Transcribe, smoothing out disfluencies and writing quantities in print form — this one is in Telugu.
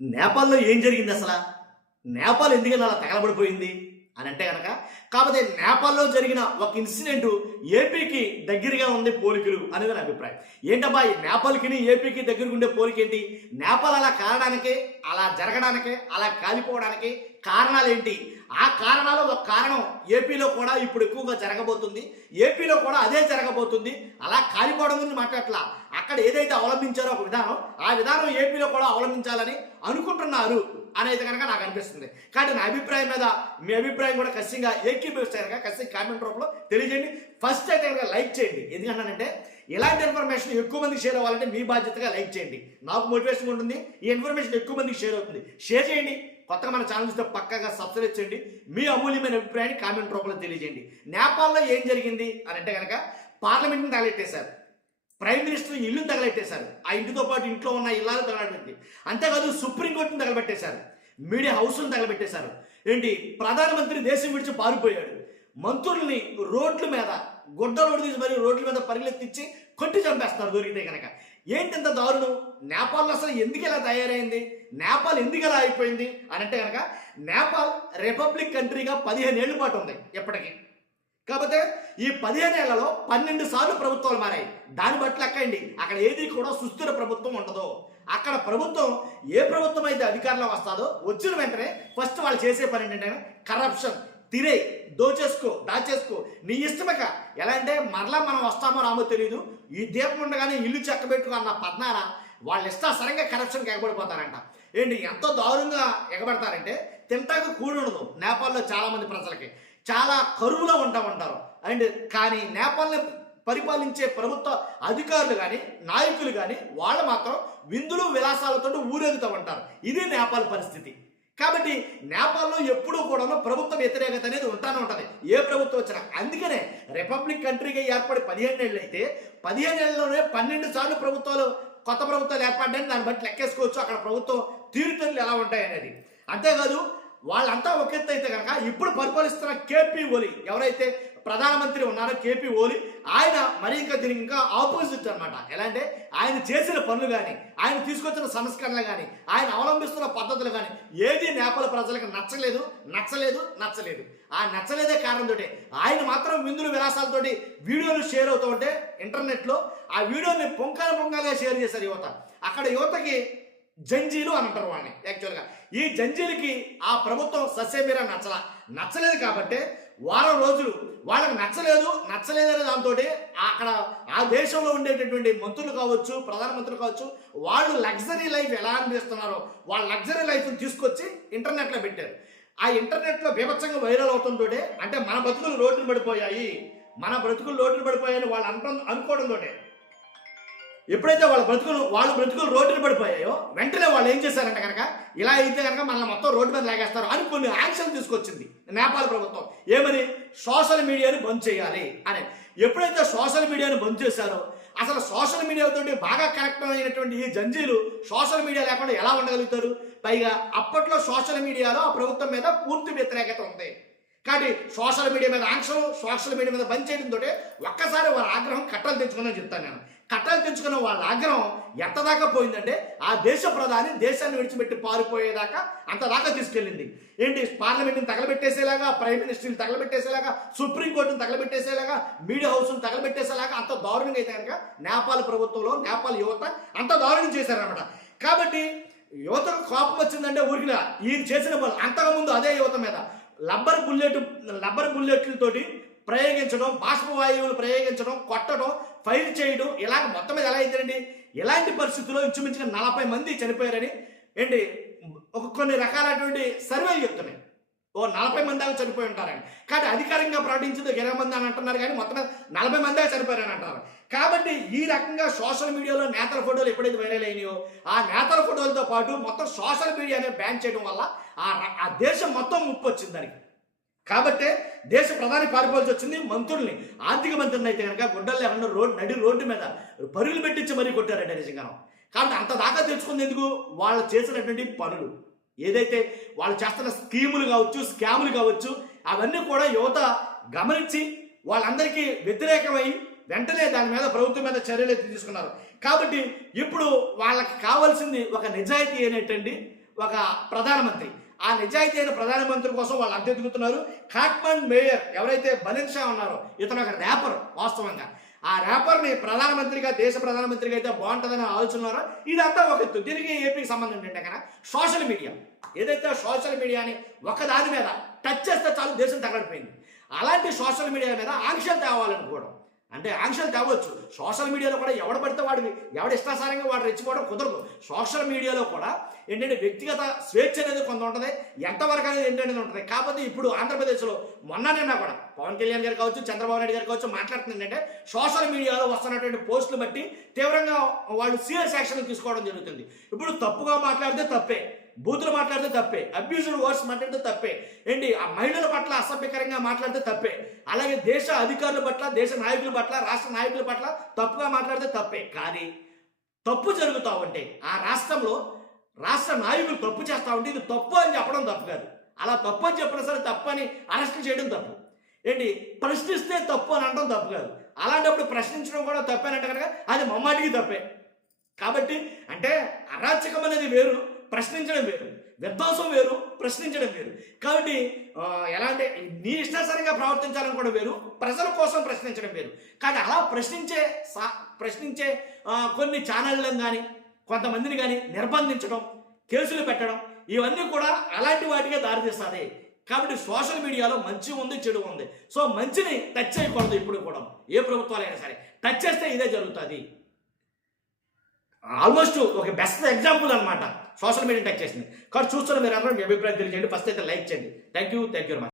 నేపాల్‌లో ఏం జరిగింది అసల? నేపాల్ ఎందుకని అలా తగలబడిపోయింది అని అంటే గనక, కాకపోతే నేపాల్‌లో జరిగిన ఒక ఇన్సిడెంట్ ఏపీకి దగ్గరగా ఉంది పోలికలు అనేది నా అభిప్రాయం. ఏంటబ్బా ఈ నేపాల్‌కిని ఏపీకి దగ్గరగా ఉండే పోలికేంటి? నేపాల్ అలా కారడానికి, అలా జరగడానికి, అలా కాలిపోవడానికి కారణాలేంటి? ఆ కారణాలు ఒక కారణం ఏపీలో కూడా ఇప్పుడు ఎక్కువగా జరగబోతుంది. ఏపీలో కూడా అదే జరగబోతుంది. అలా కాలిపోవడం గురించి మాట్లాడట్లా. అక్కడ ఏదైతే అవలంబించారో ఒక విధానం, ఆ విధానం ఏపీలో కూడా అవలంబించాలని అనుకుంటున్నారు అనేది కనుక నాకు అనిపిస్తుంది. కాబట్టి నా అభిప్రాయం మీద మీ అభిప్రాయం కూడా ఖచ్చితంగా ఏకీభవిస్తే కనుక ఖచ్చితంగా కామెంట్ రూపంలో తెలియజేయండి. ఫస్ట్ అయితే కనుక లైక్ చేయండి. ఎందుకంటానంటే ఇలాంటి ఇన్ఫర్మేషన్ ఎక్కువ మందికి షేర్ అవ్వాలంటే మీ బాధ్యతగా లైక్ చేయండి. నాకు మోటివేషన్ ఉంటుంది, ఈ ఇన్ఫర్మేషన్ ఎక్కువ మందికి షేర్ అవుతుంది. షేర్ చేయండి. కొత్తగా మన ఛానల్ చూస్తే పక్కగా సబ్స్క్రైబ్ చేయండి. మీ అమూల్యమైన అభిప్రాయాన్ని కామెంట్ రూపంలో తెలియజేయండి. నేపాల్లో ఏం జరిగింది అని అంటే కనుక పార్లమెంట్ని తగలెట్టేశారు, ప్రైమ్ మినిస్టర్ ఇల్లుని తగలెట్టేశారు, ఆ ఇంటితో పాటు ఇంట్లో ఉన్న ఇల్లాలు తగలబెట్టి, అంతేకాదు సుప్రీంకోర్టుని తగలబెట్టేశారు, మీడియా హౌస్ను తగలబెట్టేశారు. ఏంటి ప్రధానమంత్రి దేశం విడిచి పారిపోయాడు, మంత్రుల్ని రోడ్ల మీద గుడ్డలోడు తీసి మరి రోడ్ల మీద పరిగెత్తిచ్చి కొట్టి చంపేస్తారు దొరికితే కనుక. ఏంటి ఇంత దారుణం? నేపాల్ అసలు ఎందుకు ఇలా తయారైంది? నేపాల్ ఎందుకు ఇలా అయిపోయింది అని అంటే కనుక, నేపాల్ రిపబ్లిక్ కంట్రీగా 15 ఏళ్ల పాటు ఉంది ఇప్పటికీ. కాకపోతే ఈ 15 ఏళ్లలో 12 సార్లు ప్రభుత్వాలు మారాయి. దాన్ని బట్టి లెక్కండి, అక్కడ ఏది కూడా సుస్థిర ప్రభుత్వం ఉండదు. అక్కడ ప్రభుత్వం ఏ ప్రభుత్వం అయితే అధికారంలో వస్తుందో వచ్చిన వెంటనే ఫస్ట్ వాళ్ళు చేసే పని ఏంటంటే కరప్షన్, తిరే, దోచేసుకో, దాచేసుకో, నీ ఇష్టమక. ఎలా అంటే మరలా మనం వస్తామో రామో తెలియదు, ఈ దీపం ఉండగానే ఇల్లు చెక్కబెట్టుకు అన్న పద్నార వాళ్ళు ఇష్టాసరంగా కరప్షన్కి ఎగబడిపోతారంట. ఏంటి ఎంతో దారుణంగా ఎగబడతారంటే తింటాకు కూడి ఉండదు నేపాల్లో చాలామంది ప్రజలకి. చాలా కరువులో ఉంటారు. అండ్ కానీ నేపాల్ని పరిపాలించే ప్రభుత్వ అధికారులు కానీ నాయకులు కానీ వాళ్ళు మాత్రం విందులు విలాసాలతో ఊరేగుతూ ఉంటారు. ఇది నేపాల్ పరిస్థితి. కాబట్టి నేపాల్లో ఎప్పుడూ కూడా ప్రభుత్వ వ్యతిరేకత అనేది ఉంటానే ఉంటుంది, ఏ ప్రభుత్వం వచ్చినా. అందుకనే రిపబ్లిక్ కంట్రీగా ఏర్పడి 15 ఏళ్ళు అయితే 15 ఏళ్ళలోనే 12 సార్లు కొత్త ప్రభుత్వాలు ఏర్పడ్డాయని దాన్ని బట్టి లెక్కేసుకోవచ్చు అక్కడ ప్రభుత్వం తీరుతెన్నులు ఎలా ఉంటాయి అనేది. అంతేకాదు వాళ్ళంతా ఒక ఎత్తు అయితే కనుక ఇప్పుడు పరిపాలిస్తున్న కేపీ ఓలీ ఎవరైతే ప్రధానమంత్రి ఉన్నారో కేపీ ఓలీ, ఆయన మరి దీనికి ఇంకా ఆపోజిట్ అనమాట. ఎలా అంటే ఆయన చేసిన పనులు కానీ, ఆయన తీసుకొచ్చిన సంస్కరణలు కానీ, ఆయన అవలంబిస్తున్న పద్ధతులు కానీ ఏది నేపాల్ ప్రజలకు నచ్చలేదు. ఆ నచ్చలేదే కారణంతో ఆయన మాత్రం విందులు విలాసాలతోటి వీడియోలు షేర్ అవుతూ ఉంటే ఇంటర్నెట్లో ఆ వీడియోని పొంకాలుగా షేర్ చేశారు యువత. అక్కడ యువతకి జంజీలు అని అంటారు వాళ్ళని. యాక్చువల్గా ఈ జంజీలకి ఆ ప్రభుత్వం సస్యమీరా నచ్చలేదు కాబట్టి వారం రోజులు వాళ్ళకి నచ్చలేదనే దాంతో అక్కడ ఆ దేశంలో ఉండేటటువంటి మంత్రులు కావచ్చు, ప్రధానమంత్రులు కావచ్చు, వాళ్ళు లగ్జరీ లైఫ్ ఎలా అనిపిస్తున్నారో వాళ్ళ లగ్జరీ లైఫ్ని తీసుకొచ్చి ఇంటర్నెట్లో పెట్టారు. ఆ ఇంటర్నెట్లో బీభత్సంగా వైరల్ అవుతుందో అంటే మన బ్రతుకులు రోడ్డును పడిపోయాయి వాళ్ళు అనుకోవడంతో ఎప్పుడైతే వాళ్ళ బ్రతుకులు రోడ్డును పడిపోయాయో వెంటనే వాళ్ళు ఏం చేశారంటే కనుక ఇలా అయితే కనుక మనల్ని మొత్తం రోడ్డు మీద లాగేస్తారు అని కొన్ని యాక్షన్ తీసుకొచ్చింది నేపాల్ ప్రభుత్వం. ఏమని? సోషల్ మీడియాని బంద్ చేయాలి అని. ఎప్పుడైతే సోషల్ మీడియాని బంద్ చేశారో అసలు సోషల్ మీడియాతో బాగా కనెక్ట్ అయినటువంటి ఈ జంజీలు సోషల్ మీడియా లేకుండా ఎలా ఉండగలుగుతారు? పైగా అప్పట్లో సోషల్ మీడియాలో ఆ ప్రభుత్వం మీద పూర్తి వ్యతిరేకత ఉంది. కాబట్టి సోషల్ మీడియా మీద ఆంక్షలు, సోషల్ మీడియా మీద బంద్ చేయడంతో ఒక్కసారి వాళ్ళ ఆగ్రహం కట్టలు తెచ్చుకుందని చెప్తాను నేను. కట్టలు తెచ్చుకున్న వాళ్ళ ఆగ్రహం ఎంత దాకా పోయిందంటే ఆ దేశ ప్రధాని దేశాన్ని విడిచిపెట్టి పారిపోయేదాకా అంత దాకా తీసుకెళ్ళింది. ఏంటి? పార్లమెంట్ని తగలబెట్టేసేలాగా, ప్రైమ్ మినిస్టర్ని తగలబెట్టేసేలాగా, సుప్రీంకోర్టుని తగలబెట్టేసేలాగా, మీడియా హౌస్ని తగలబెట్టేసేలాగా అంత దారుణంగా అయితే కనుక నేపాల్ ప్రభుత్వంలో నేపాల్ యువత అంత దారుణం చేశారనమాట. కాబట్టి యువతకు కోపం వచ్చిందంటే ఊరికిన ఈయన చేసిన పనులు. అంతకుముందు అదే యువత మీద రబ్బర్ బుల్లెట్లతోటి ప్రయోగించడం, బాష్పవాయువులు ప్రయోగించడం, కొట్టడం, ఫైర్ చేయడం, ఇలాగ మొత్తం మీద ఎలా అయితేనండి ఇలాంటి పరిస్థితుల్లో ఇంచుమించుగా 40 మంది చనిపోయారని ఏంటి కొన్ని రకాలైనటువంటి సర్వేలు చెప్తున్నాయి. 40 మంది దాకా చనిపోయి ఉంటారని. కానీ అధికారికంగా ప్రకటించింది 20 మంది అని అంటున్నారు, కానీ మొత్తం 40 మంది దాకా చనిపోయారని అంటారు. కాబట్టి ఈ రకంగా సోషల్ మీడియాలో నేతల ఫోటోలు ఎప్పుడైతే వైరల్ అయినాయో ఆ నేతల ఫోటోలతో పాటు మొత్తం సోషల్ మీడియానే బ్యాన్ చేయడం వల్ల ఆ దేశం మొత్తం ముప్పు వచ్చింది దానికి. కాబట్టి దేశ ప్రధాని పారిపోవాల్సి వచ్చింది. మంత్రుల్ని, ఆర్థిక మంత్రిని అయితే కనుక గుడ్డలు లేకుండా నడి రోడ్డు మీద పరుగులు పెట్టించి మరీ కొట్టారంటే నిజంగా. కాబట్టి అంత దాకా తెలుసుకుంది ఎందుకు? వాళ్ళు చేసినటువంటి పనులు ఏదైతే వాళ్ళు చేస్తున్న స్కీములు కావచ్చు, స్కాములు కావచ్చు, అవన్నీ కూడా యువత గమనించి వాళ్ళందరికీ వ్యతిరేకమై వెంటనే దాని మీద ప్రభుత్వం మీద చర్యలు తీసుకున్నారు. కాబట్టి ఇప్పుడు వాళ్ళకి కావాల్సింది ఒక నిజాయితీ అనేటండి, ఒక ప్రధానమంత్రి. ఆ నిజాయితీ అయిన ప్రధానమంత్రి కోసం వాళ్ళు అంతెత్తుకుతున్నారు. కాట్మండ్ మేయర్ ఎవరైతే బలిన్ షా ఉన్నారో ఇతను ఒక ర్యాపర్ వాస్తవంగా. ఆ ర్యాపర్ని ప్రధానమంత్రిగా, దేశ ప్రధానమంత్రిగా అయితే బాగుంటుందని ఆలోచనలో ఇదంతా ఒక ఎత్తు. దీనికి ఏపీకి సంబంధం ఏంటంటే కనుక సోషల్ మీడియా ఏదైతే సోషల్ మీడియాని ఒక దాని మీద టచ్ చేస్తే చాలు దేశం తగలడిపోయింది. అలాంటి సోషల్ మీడియా మీద ఆంక్షలు తేవాలనుకోవడం, అంటే ఆంక్షలు తేవచ్చు. సోషల్ మీడియాలో కూడా ఎవడ పడితే వాడికి ఎవడ ఇష్టాసారంగా వాడు రెచ్చిపోవడం కుదరదు. సోషల్ మీడియాలో కూడా ఏంటంటే వ్యక్తిగత స్వేచ్ఛ అనేది కొంత ఉంటుంది, ఎంతవరకు అనేది ఏంటనేది ఉంటుంది. కాకపోతే ఇప్పుడు ఆంధ్రప్రదేశ్లో నిన్న కూడా పవన్ కళ్యాణ్ గారు కావచ్చు, చంద్రబాబు నాయుడు గారు కావచ్చు మాట్లాడుతుంది ఏంటంటే సోషల్ మీడియాలో వస్తున్నటువంటి పోస్టులు బట్టి తీవ్రంగా వాళ్ళు సీరియస్ యాక్షన్ తీసుకోవడం జరుగుతుంది. ఇప్పుడు తప్పుగా మాట్లాడితే తప్పే, బూతులు మాట్లాడితే తప్పే, అబ్యూజ్డ్ వర్డ్స్ మాట్లాడితే తప్పే, ఏంటి ఆ మహిళల పట్ల అసభ్యకరంగా మాట్లాడితే తప్పే, అలాగే దేశ అధికారుల పట్ల, దేశ నాయకుల పట్ల, రాష్ట్ర నాయకుల పట్ల తప్పుగా మాట్లాడితే తప్పే. కానీ తప్పు జరుగుతూ ఉంటే ఆ రాష్ట్రంలో రాష్ట్ర నాయకులు తప్పు చేస్తూ ఉంటే ఇది తప్పు అని చెప్పడం తప్పు కాదు. అలా తప్పు అని చెప్పినా సరే తప్పు అని అరెస్ట్ చేయడం తప్పు. ఏంటి ప్రశ్నిస్తే తప్పు అని అనడం తప్పు కాదు. అలాంటప్పుడు ప్రశ్నించడం కూడా తప్పేనంటే కనుక అది మమ్మాటికి తప్పే. కాబట్టి అంటే అరాచకం అనేది వేరు, ప్రశ్నించడం వేరు, విధ్వంసం వేరు, ప్రశ్నించడం వేరు. కాబట్టి ఎలా అంటే నీ ఇష్టానుసారంగా ప్రవర్తించాలని కూడా వేరు, ప్రజల కోసం ప్రశ్నించడం వేరు. కానీ అలా ప్రశ్నించే కొన్ని ఛానళ్ళను కానీ కొంతమందిని కానీ నిర్బంధించడం, కేసులు పెట్టడం ఇవన్నీ కూడా అలాంటి వాటికే దారితీస్తుంది. కాబట్టి సోషల్ మీడియాలో మంచి ఉంది, చెడు ఉంది. సో మంచిని టచ్ చేయకూడదు ఇప్పుడు కూడా, ఏ ప్రభుత్వాలైనా సరే. టచ్ చేస్తే ఇదే జరుగుతుంది. ఆల్మోస్ట్ ఒక బెస్ట్ ఎగ్జాంపుల్ అనమాట సోషల్ మీడియా టచ్ చేసింది. కాబట్టి చూస్తున్న మీరు అందరూ మీ అభిప్రాయం తెలియజేయండి. ఫస్ట్ అయితే లైక్ చేయండి. Thank you very much.